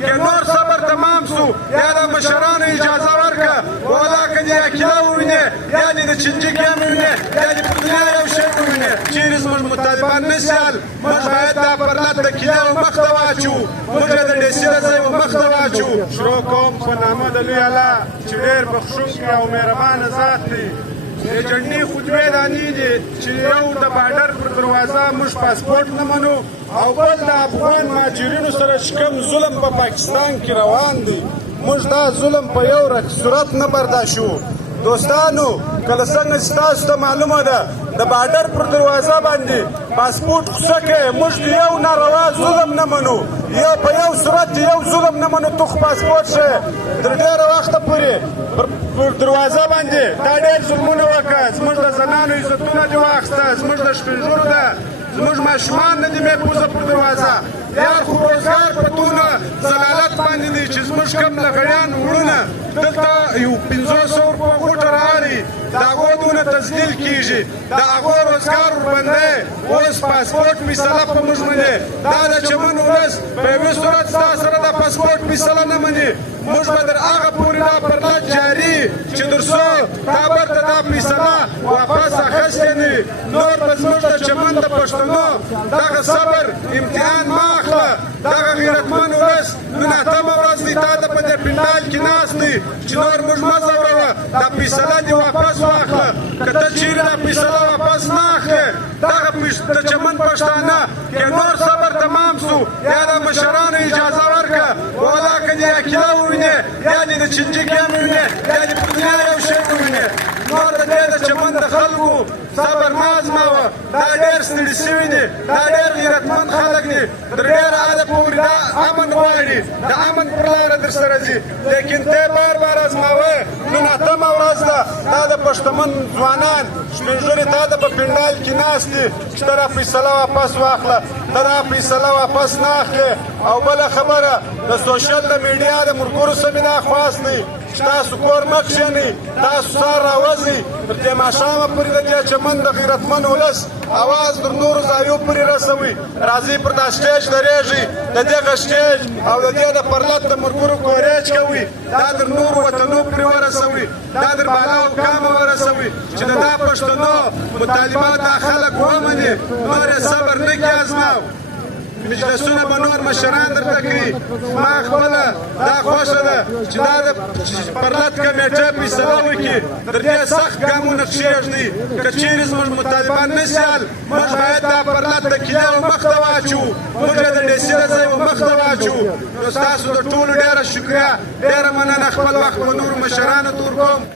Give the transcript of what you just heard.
که نور صبر تمام سو یا د مشرانو اجازه ورکړه ولا که دې عقیده ووینې یا دې د چنجي ګیم ووینې یا دې په دنیا یو شی ووینې چیرې زموږ مطالبان نه سیال موږ باید دا پرلت د کیلې مخ ته واچو موږ د ډیسي د ځای مخ ته واچو. شروع کوم په نامه د لوی الله چې ډېر بخښونکی او مهربانه ذات دی. ایجنډي خطبې دانې دي چې یو د باډر پر دروازه موږ پاسپورټ نه منو او بل د افغان مهاجرینو سره چې کوم ظلم په پاکستان کې روان دی موږ دا ظلم په یو صورت نه برداشتو. دوستانو کله څنګه چې تاسو ته معلومه ده د باډر پر دروازه باندې پاسپورټ خوسه کوې موږ د یو ناروا ظلم نه منو یا په یو صورت یو ظلم نه منو تو خو پاسپورټ شې تر ډېره وخته پورې پر دروازه باندې دا ډېر ظلمونه وکړه. زموږ د زنانو عزتونه دې واخیسته زموږ د سپین ږیرو ده زموږ ماشومان نه دي محفوظه پر دروازه. یار خو روزګار په دونه ضلالت باندې دی چې زموږ کوم لغړیان وروڼه دلته یو 500 روپۍ غوټه راړي د هغو دونه تذلیل کېږي د هغو روزګار وربندی اوس پاسپورټ مسله په موږ منې دا د چمن ولس په یوې صورت ستا سره د پاسپورټ مسله نه مني موږ به تر هغه پورې دا پرلت جاري چې تر څو تا برته دا فیصله واپس اخیستې نه وي نور به زموږ د چمن د پښتنو دغه صبر امتحان مه اخله. دغه غیرتمن ولس نن اتمه ورځ دی تا ته په دې پنډال کې ناست دی چې نور موږ مه ځوروه دا فیصله دې واپس واخله. که ته چیرې دا فیصله واپس نه اخلې دغه د چمن پښتانه که نور صبر تمام سو یا د مشرانو اجازه ورکړه ولا که دې عقیده ووینې یا دې د چنجي ګیم ووینې یا دې په دنیا یو شی ووینې نور د دې د چمن د خلکو صبر مه ازموه. دا ډېر ستړي شوي دي دا ډېر غیرتمند خلک دي تر ډېره حده پورې دا امن غواړي د امن پر لاره در سره ځي لیکن ته بار بار ازموه. نن اتمه ورځ ده دا د پښتمن ځوانان سپین ږیري تا ته په پنډال کې ناست دي چې ته دا فیصله واپس واخله ته دا فیصله واپس نه اخلې. او بله خبره د سوشل د میډیا د ملګرو څه مې دا خواست دی چې تاسو کور مه کښېنئ تاسو سهار راوځئ تر دې ماښامه پورې د دې چمن د غیرتمن ولس اواز در نورو ځایو پورې رسوئ. راځئ پر دا سټیج درېږئ د دغه سټیج او د دې د پرلت د ملګرو کوریج کوئ دا در نورو وطنو پورې ورسوئ دا در بالا حکامه ورسوئ چې د دا پښتنو مطالبات دا خلک ومني نور یې صبر نه کړي ازماو. مجلسونه به نور مشران درته کوي. ما خپله دا خوښه ده چې دا د پرلت کمیټه فیصله وکړي تر دې سخت ګامونه کښېږدي که چیرې زموږ مطالبان نه سیال موږ باید دا پرلت د کیلې مخ ته واچو موږ د ډیسي د ځای مخ ته واچو. نو ستاسو د ټولو ډېره شکریه ډېره مننه خپل وخت به نورو مشرانو ته ورکوم.